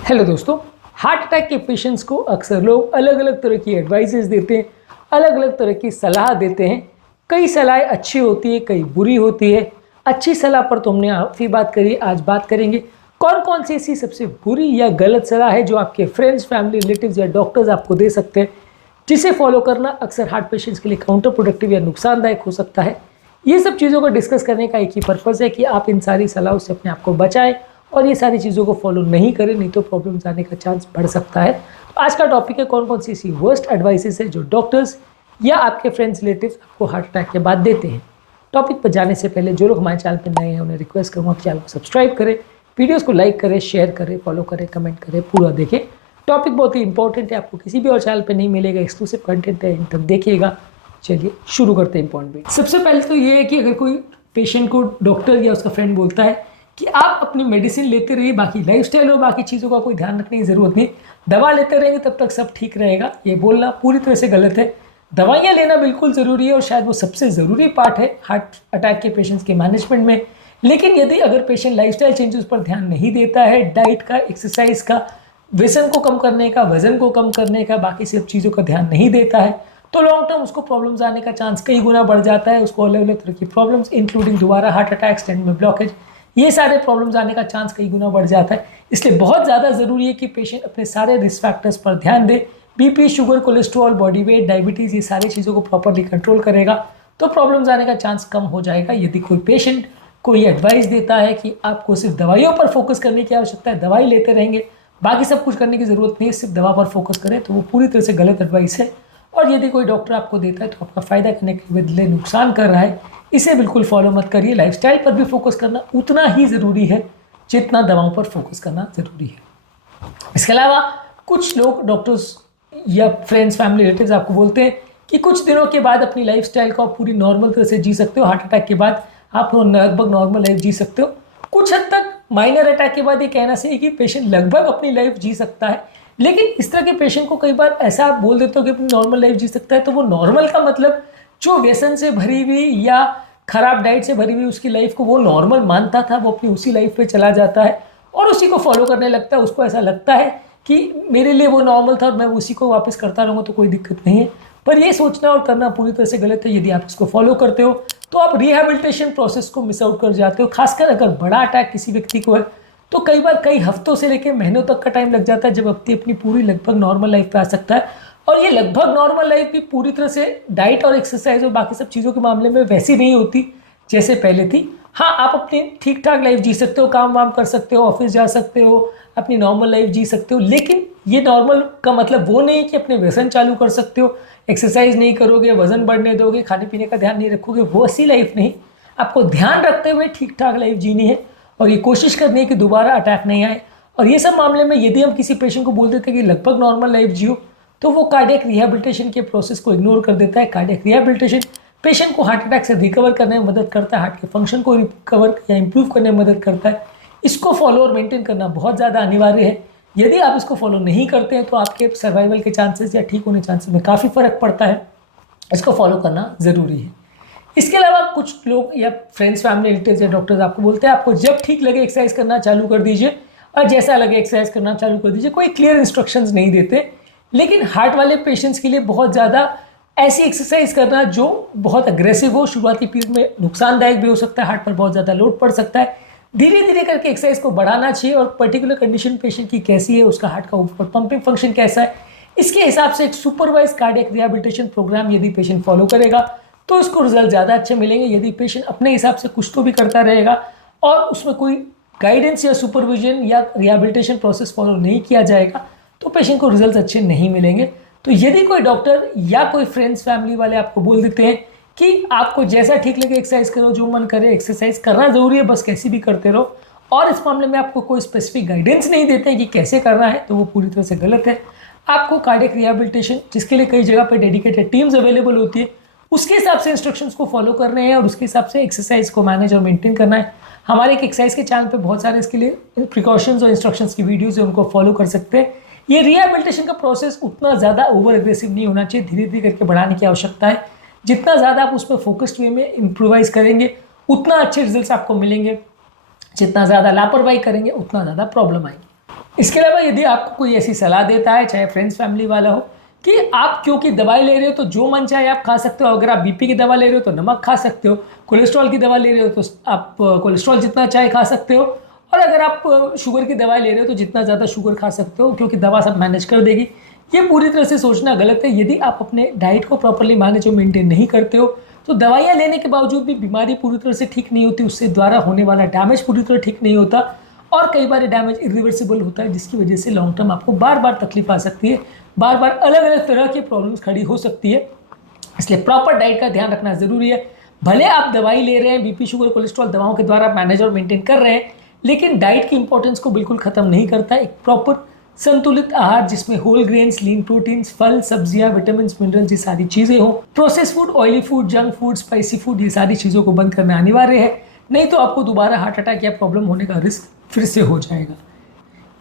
Hello दोस्तों, heart attack के patients को अक्सर लोग अलग अलग तरह की एडवाइजेस देते हैं, अलग अलग तरह की सलाह देते हैं। कई सलाहें अच्छी होती है, कई बुरी होती है। अच्छी सलाह पर तो हमने काफ़ी बात करी, आज बात करेंगे कौन कौन सी ऐसी सबसे बुरी या गलत सलाह है जो आपके फ्रेंड्स, फैमिली, रिलेटिव्स या डॉक्टर्स आपको दे सकते हैं, जिसे फॉलो करना अक्सर हार्ट पेशेंट्स के लिए काउंटर प्रोडक्टिव या नुकसानदायक हो सकता है। ये सब चीज़ों को डिस्कस करने का एक ही पर्पज़ है कि आप इन सारी सलाहों से अपने आप को बचाएं और ये सारी चीज़ों को फॉलो नहीं करें, नहीं तो प्रॉब्लम्स आने का चांस बढ़ सकता है। तो आज का टॉपिक है कौन कौन सी ऐसी वर्स्ट एडवाइसेस है जो डॉक्टर्स या आपके फ्रेंड्स, रिलेटिव्स आपको हार्ट अटैक के बाद देते हैं। टॉपिक पर जाने से पहले जो लोग हमारे चैनल पर नए हैं उन्हें रिक्वेस्ट करूँगा कि चैनल को सब्सक्राइब करें, वीडियोज़ को लाइक करें, शेयर करें, फॉलो करें, कमेंट करें, पूरा देखें। टॉपिक बहुत ही इंपॉर्टेंट है, आपको किसी भी और चैनल पर नहीं मिलेगा, एक्सक्लूसिव कंटेंट है, इन तक देखिएगा। चलिए शुरू करते हैं इंपॉर्टेंट बात। सबसे पहले तो ये है कि अगर कोई पेशेंट को डॉक्टर या उसका फ्रेंड बोलता है कि आप अपनी मेडिसिन लेते रहिए, बाकी लाइफस्टाइल और बाकी चीज़ों का कोई ध्यान रखने की ज़रूरत नहीं, दवा लेते रहेंगे तब तक सब ठीक रहेगा, ये बोलना पूरी तरह से गलत है। दवाइयाँ लेना बिल्कुल ज़रूरी है और शायद वो सबसे ज़रूरी पार्ट है हार्ट अटैक के पेशेंट्स के मैनेजमेंट में। लेकिन यदि अगर पेशेंट लाइफस्टाइल चेंजेस पर ध्यान नहीं देता है, डाइट का, एक्सरसाइज का, व्यसन को कम करने का, वजन को कम करने का, बाकी सब चीज़ों का ध्यान नहीं देता है, तो लॉन्ग टर्म उसको प्रॉब्लम्स आने का चांस कई गुना बढ़ जाता है। उसको अलग अलग तरह की प्रॉब्लम्स इंक्लूडिंग दोबारा हार्ट अटैक, स्टेंट में ब्लॉकेज, ये सारे प्रॉब्लम्स आने का चांस कई गुना बढ़ जाता है। इसलिए बहुत ज़्यादा ज़रूरी है कि पेशेंट अपने सारे रिस्क फैक्टर्स पर ध्यान दे। BP, sugar, cholesterol, body weight, diabetes, ये सारी चीज़ों को प्रॉपरली कंट्रोल करेगा तो प्रॉब्लम्स आने का चांस कम हो जाएगा। यदि कोई पेशेंट कोई एडवाइस देता है कि आपको सिर्फ दवाइयों पर फोकस करने की आवश्यकता है, दवाई लेते रहेंगे, बाकी सब कुछ करने की ज़रूरत नहीं है, सिर्फ दवा पर फोकस करें, तो वो पूरी तरह से गलत एडवाइस है। और यदि कोई डॉक्टर आपको देता है तो आपका फ़ायदा करने के बदले नुकसान कर रहा है, इसे बिल्कुल फॉलो मत करिए। लाइफस्टाइल पर भी फोकस करना उतना ही ज़रूरी है जितना दवाओं पर फोकस करना ज़रूरी है। इसके अलावा कुछ लोग, डॉक्टर्स या फ्रेंड्स, फैमिली, रिलेटिव्स आपको बोलते हैं कि कुछ दिनों के बाद अपनी लाइफस्टाइल को पूरी नॉर्मल तरह से जी सकते हो, हार्ट अटैक के बाद आप लगभग नॉर्मल लाइफ जी सकते हो। कुछ हद तक माइनर अटैक के बाद ये कहना सही है कि पेशेंट लगभग अपनी लाइफ जी सकता है। लेकिन इस तरह के पेशेंट को कई बार ऐसा आप बोल देते हो कि अपनी नॉर्मल लाइफ जी सकता है, तो वो नॉर्मल का मतलब जो व्यसन से भरी हुई या खराब डाइट से भरी हुई उसकी लाइफ को वो नॉर्मल मानता था, वो अपनी उसी लाइफ पे चला जाता है और उसी को फॉलो करने लगता है। उसको ऐसा लगता है कि मेरे लिए वो नॉर्मल था और मैं उसी को वापस करता रहूँगा तो कोई दिक्कत नहीं है। पर ये सोचना और करना पूरी तरह से गलत है। यदि आप इसको फॉलो करते हो तो आप रिहैबिलिटेशन प्रोसेस को मिस आउट कर जाते हो। खासकर अगर बड़ा अटैक किसी व्यक्ति को है तो कई बार कई हफ्तों से लेकर महीनों तक का टाइम लग जाता है जब व्यक्ति अपनी पूरी लगभग नॉर्मल लाइफ पे आ सकता है। और ये लगभग नॉर्मल लाइफ भी पूरी तरह से डाइट और एक्सरसाइज और बाकी सब चीज़ों के मामले में वैसी नहीं होती जैसे पहले थी। हाँ, आप अपनी ठीक ठाक लाइफ जी सकते हो, काम वाम कर सकते हो, ऑफिस जा सकते हो, अपनी नॉर्मल लाइफ जी सकते हो। लेकिन ये नॉर्मल का मतलब वो नहीं कि अपने व्यसन चालू कर सकते हो, एक्सरसाइज नहीं करोगे, वजन बढ़ने दोगे, खाने पीने का ध्यान नहीं रखोगे, वो ऐसी लाइफ नहीं। आपको ध्यान रखते हुए ठीक ठाक लाइफ जीनी है और ये कोशिश करनी है कि दोबारा अटैक नहीं आए। और ये सब मामले में यदि हम किसी पेशेंट को बोल देते हैं कि लगभग नॉर्मल लाइफ जियो, तो वो कार्डियक रिहैबिलिटेशन के प्रोसेस को इग्नोर कर देता है। कार्डियक रिहैबिलिटेशन पेशेंट को हार्ट अटैक से रिकवर करने में मदद करता है, हार्ट के फंक्शन को रिकवर या इंप्रूव करने में मदद करता है। इसको फॉलो और मेंटेन करना बहुत ज़्यादा अनिवार्य है। यदि आप इसको फॉलो नहीं करते हैं तो आपके सर्वाइवल के चांसेस या ठीक होने चांसेस में काफ़ी फ़र्क पड़ता है। इसको फॉलो करना ज़रूरी है। इसके अलावा कुछ लोग या फ्रेंड्स, फैमिली, रिलेटिव्स या डॉक्टर्स आपको बोलते हैं आपको जब ठीक लगे एक्सरसाइज करना चालू कर दीजिए और जैसा लगे एक्सरसाइज करना चालू कर दीजिए। कोई क्लियर इंस्ट्रक्शंस नहीं देते। लेकिन हार्ट वाले पेशेंट्स के लिए बहुत ज़्यादा ऐसी एक्सरसाइज करना जो बहुत अग्रेसिव हो, शुरुआती पीरियड में नुकसानदायक भी हो सकता है, हार्ट पर बहुत ज़्यादा लोड पड़ सकता है। धीरे धीरे करके एक्सरसाइज को बढ़ाना चाहिए और पर्टिकुलर कंडीशन पेशेंट की कैसी है, उसका हार्ट का ऊपर पंपिंग फंक्शन कैसा है, इसके हिसाब से एक सुपरवाइज कार्डियक रिहैबिलिटेशन प्रोग्राम यदि पेशेंट फॉलो करेगा तो इसको रिजल्ट ज़्यादा अच्छे मिलेंगे। यदि पेशेंट अपने हिसाब से कुछ तो भी करता रहेगा और उसमें कोई गाइडेंस या सुपरविजन या रिहैबिलिटेशन प्रोसेस फॉलो नहीं किया जाएगा तो पेशेंट को रिजल्ट अच्छे नहीं मिलेंगे। तो यदि कोई डॉक्टर या कोई फ्रेंड्स, फैमिली वाले आपको बोल देते हैं कि आपको जैसा ठीक लगे एक्सरसाइज करो, जो मन करे, एक्सरसाइज करना ज़रूरी है, बस कैसी भी करते रहो, और इस मामले में आपको कोई स्पेसिफिक गाइडेंस नहीं देते हैं कि कैसे करना है, तो वो पूरी तरह से गलत है। आपको कार्डियक रिहैबिलिटेशन, जिसके लिए कई जगह पर डेडिकेटेड टीम्स अवेलेबल होती है, उसके हिसाब से इंस्ट्रक्शंस को फॉलो करने हैं और उसके हिसाब से एक्सरसाइज को मैनेज और मेंटेन करना है। हमारे एक एक्सरसाइज के चैनल पे बहुत सारे इसके लिए प्रिकॉशंस और इंस्ट्रक्शंस की वीडियोस है, उनको फॉलो कर सकते हैं। ये रिहैबिलिटेशन का प्रोसेस उतना ज़्यादा ओवर एग्रेसिव नहीं होना चाहिए, धीरे धीरे करके बढ़ाने की आवश्यकता है। जितना ज़्यादा आप उस पर फोकस्ड वे में इम्प्रोवाइज करेंगे उतना अच्छे रिजल्ट आपको मिलेंगे, जितना ज़्यादा लापरवाही करेंगे उतना ज़्यादा प्रॉब्लम आएगी। इसके अलावा यदि आपको कोई ऐसी सलाह देता है, चाहे फ्रेंड्स फैमिली वाला हो, कि आप क्योंकि दवाई ले रहे हो तो जो मन चाहे आप खा सकते हो, अगर आप बीपी की दवा ले रहे हो तो नमक खा सकते हो, कोलेस्ट्रॉल की दवा ले रहे हो तो आप कोलेस्ट्रॉल जितना चाहे खा सकते हो, और अगर आप शुगर की दवाई ले रहे हो तो जितना ज़्यादा शुगर खा सकते हो, क्योंकि दवा सब मैनेज कर देगी। ये पूरी तरह से सोचना गलत है। यदि आप अपने डाइट को प्रॉपरली मैनेज और मेंटेन नहीं करते हो तो दवाइयाँ लेने के बावजूद भी बीमारी पूरी तरह से ठीक नहीं होती, उससे द्वारा होने वाला डैमेज पूरी तरह ठीक नहीं होता, और कई बार डैमेज इरिवर्सिबल होता है, जिसकी वजह से लॉन्ग टर्म आपको बार बार तकलीफ आ सकती है, बार बार अलग अलग तरह की प्रॉब्लम्स खड़ी हो सकती है। इसलिए प्रॉपर डाइट का ध्यान रखना ज़रूरी है। भले आप दवाई ले रहे हैं, बीपी शुगर कोलेस्ट्रॉल दवाओं के द्वारा मैनेज और मेंटेन कर रहे हैं, लेकिन डाइट की इंपॉर्टेंस को बिल्कुल ख़त्म नहीं करता है। एक प्रॉपर संतुलित आहार जिसमें होल ग्रेन्स, लीन प्रोटीन्स, फल, सब्जियां, विटामिन, मिनरल्स, ये सारी चीज़ें हो। Process food, oily food, junk food, spicy food, ये सारी चीज़ों को बंद करना अनिवार्य है, नहीं तो आपको दोबारा हार्ट अटैक या प्रॉब्लम होने का रिस्क फिर से हो जाएगा।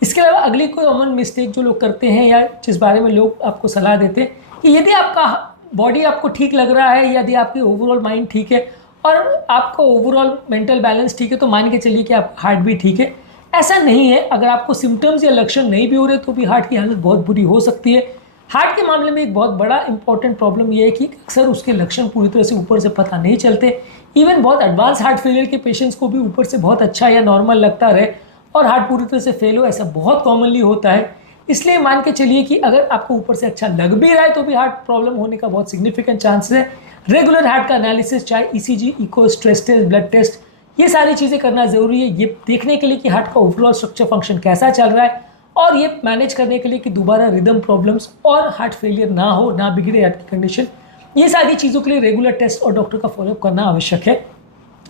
इसके अलावा अगली कोई कॉमन मिस्टेक जो लोग करते हैं, या जिस बारे में लोग आपको सलाह देते हैं, कि यदि आपका बॉडी आपको ठीक लग रहा है, यदि आपकी ओवरऑल माइंड ठीक है और आपका ओवरऑल मेंटल बैलेंस ठीक है, तो मान के चलिए कि आपका हार्ट भी ठीक है। ऐसा नहीं है। अगर आपको सिम्टम्स या लक्षण नहीं भी हो रहे तो भी हार्ट की हालत बहुत बुरी हो सकती है। हार्ट के मामले में एक बहुत बड़ा इंपॉर्टेंट प्रॉब्लम यह है कि अक्सर उसके लक्षण पूरी तरह से ऊपर से पता नहीं चलते। इवन बहुत एडवांस हार्ट फेलियर के पेशेंट्स को भी ऊपर से बहुत अच्छा या नॉर्मल लगता रहे और हार्ट पूरी तरह से फेल हो, ऐसा बहुत कॉमनली होता है। इसलिए मान के चलिए कि अगर आपको ऊपर से अच्छा लग भी रहा है तो भी हार्ट प्रॉब्लम होने का बहुत सिग्निफिकेंट चांसेस है। रेगुलर हार्ट का एनालिसिस, चाहे ECG, echo, stress test, blood test, ये सारी चीज़ें करना ज़रूरी है, ये देखने के लिए कि हार्ट का ओवरऑल स्ट्रक्चर फंक्शन कैसा चल रहा है, और ये मैनेज करने के लिए कि दोबारा रिदम प्रॉब्लम्स और हार्ट फेलियर ना हो, ना बिगड़े हार्ट की कंडीशन। ये सारी चीज़ों के लिए रेगुलर टेस्ट और डॉक्टर का फॉलोअप करना आवश्यक है।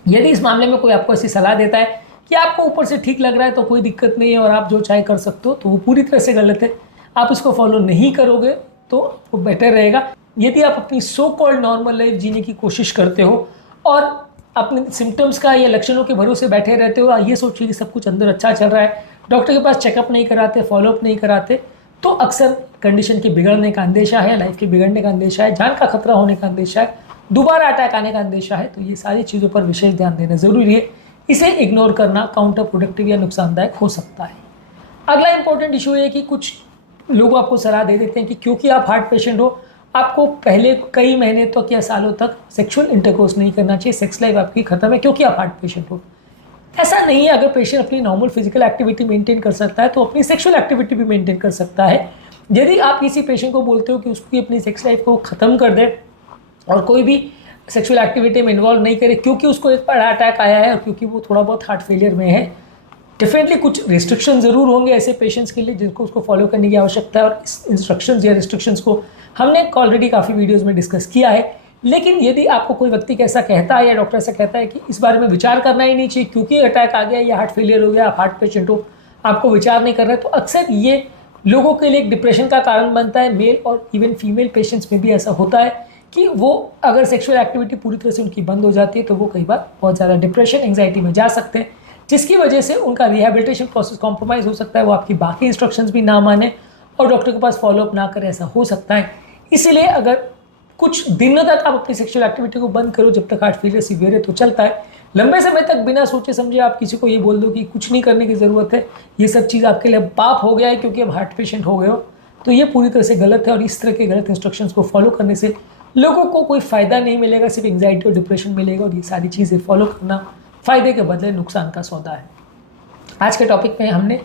यदि इस मामले में कोई आपको ऐसी सलाह देता है कि आपको ऊपर से ठीक लग रहा है तो कोई दिक्कत नहीं है और आप जो चाहे कर सकते हो, तो वो पूरी तरह से गलत है। आप इसको फॉलो नहीं करोगे तो वो बेटर रहेगा। यदि आप अपनी सो कॉल्ड नॉर्मल लाइफ जीने की कोशिश करते हो और अपने सिम्टम्स का या लक्षणों के भरोसे बैठे रहते हो, ये सोचिए कि सब कुछ अंदर अच्छा चल रहा है, डॉक्टर के पास चेकअप नहीं कराते, फॉलोअप नहीं कराते, तो अक्सर कंडीशन के बिगड़ने का अंदेशा है, लाइफ के बिगड़ने का अंदेशा है, जान का खतरा होने का अंदेशा है, दोबारा अटैक आने का अंदेशा है। तो ये सारी चीज़ों पर विशेष ध्यान देना ज़रूरी है। इसे इग्नोर करना काउंटर प्रोडक्टिव या नुकसानदायक हो सकता है। अगला इंपॉर्टेंट इशू है कि कुछ लोग आपको सलाह दे देते हैं कि क्योंकि आप हार्ट पेशेंट हो, आपको पहले कई महीने तक या सालों तक सेक्सुअल इंटरकोर्स नहीं करना चाहिए, सेक्स लाइफ आपकी खत्म है क्योंकि आप हार्ट पेशेंट हो। ऐसा नहीं है। अगर पेशेंट अपनी नॉर्मल फिजिकल एक्टिविटी मेंटेन कर सकता है तो अपनी सेक्सुअल एक्टिविटी भी मेंटेन कर सकता है। यदि आप किसी पेशेंट को बोलते हो कि उसकी अपनी सेक्स लाइफ को ख़त्म कर दे और कोई भी सेक्सुअल एक्टिविटी में इन्वॉल्व नहीं करे क्योंकि उसको एक बार अटैक आया है और क्योंकि वो थोड़ा बहुत हार्ट फेलियर में है, डेफिनेटली कुछ रिस्ट्रिक्शन ज़रूर होंगे ऐसे पेशेंट्स के लिए जिनको उसको फॉलो करने की आवश्यकता है। और इस इंस्ट्रक्शंस या रिस्ट्रिक्शंस को हमने ऑलरेडी काफ़ी वीडियोज़ में डिस्कस किया है। लेकिन यदि आपको कोई व्यक्ति ऐसा कहता है या डॉक्टर ऐसा कहता है कि इस बारे में विचार करना ही नहीं चाहिए क्योंकि अटैक आ गया या हार्ट फेलियर हो गया, आप हार्ट पेशेंट हो, आपको विचार नहीं कर रहे, तो अक्सर ये लोगों के लिए एक डिप्रेशन का कारण बनता है। मेल और इवन फीमेल पेशेंट्स में भी ऐसा होता है कि वो अगर सेक्सुअल एक्टिविटी पूरी तरह से उनकी बंद हो जाती है तो वो कई बार बहुत ज़्यादा डिप्रेशन, एंग्जाइटी में जा सकते हैं, जिसकी वजह से उनका रिहैबिलिटेशन प्रोसेस कॉम्प्रोमाइज़ हो सकता है, वो आपकी बाकी इंस्ट्रक्शंस भी ना माने और डॉक्टर के पास फॉलोअप ना करें, ऐसा हो सकता है। इसीलिए अगर कुछ दिनों तक आप अपनी सेक्सुअल एक्टिविटी को बंद करो जब तक हार्ट फेलियर सीवियर है तो चलता है। लंबे समय तक बिना सोचे समझे आप किसी को ये बोल दो कि कुछ नहीं करने की ज़रूरत है, ये सब चीज़ आपके लिए पाप हो गया है क्योंकि अब हार्ट पेशेंट हो गए हो, तो ये पूरी तरह से गलत है। और इस तरह के गलत इंस्ट्रक्शंस को फॉलो करने से लोगों को कोई फ़ायदा नहीं मिलेगा, सिर्फ एंग्जाइटी और डिप्रेशन मिलेगा। और ये सारी चीज़ें फॉलो करना फ़ायदे के बदले नुकसान का सौदा है। आज के टॉपिक में हमने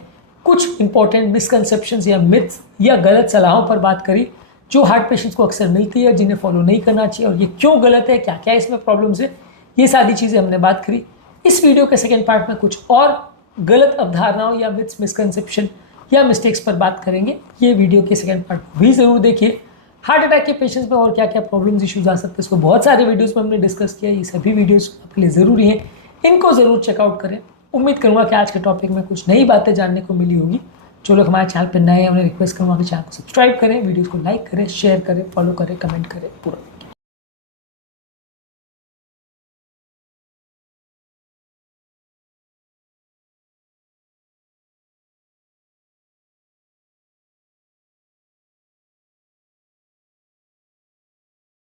कुछ इंपॉर्टेंट मिसकंसेप्शंस या मिथ्स या गलत सलाहों पर बात करी जो हार्ट पेशेंट्स को अक्सर मिलती है, जिन्हें फॉलो नहीं करना चाहिए और ये क्यों गलत है, क्या क्या इसमें प्रॉब्लम्स है, ये सारी चीज़ें हमने बात करी। इस वीडियो के सेकेंड पार्ट में कुछ और गलत अवधारणाओं या मिथ्स, मिसकंसेप्शन या मिस्टेक्स पर बात करेंगे। ये वीडियो के सेकेंड पार्ट भी ज़रूर देखिए। हार्ट अटैक के पेशेंट्स में और क्या क्या प्रॉब्लम्स, इश्यूज आ सकते हैं, इसको बहुत सारे वीडियोस में हमने डिस्कस किया। ये सभी वीडियोस आपके लिए ज़रूरी हैं, इनको ज़रूर चेकआउट करें। उम्मीद करूँगा कि आज के टॉपिक में कुछ नई बातें जानने को मिली होगी। जो लोग हमारे चैनल पर नए हैं उन्हें रिक्वेस्ट करूँगा कि चैनल को सब्सक्राइब करें, वीडियोज़ को लाइक करें, शेयर करें, फॉलो करें, कमेंट करें पूरा।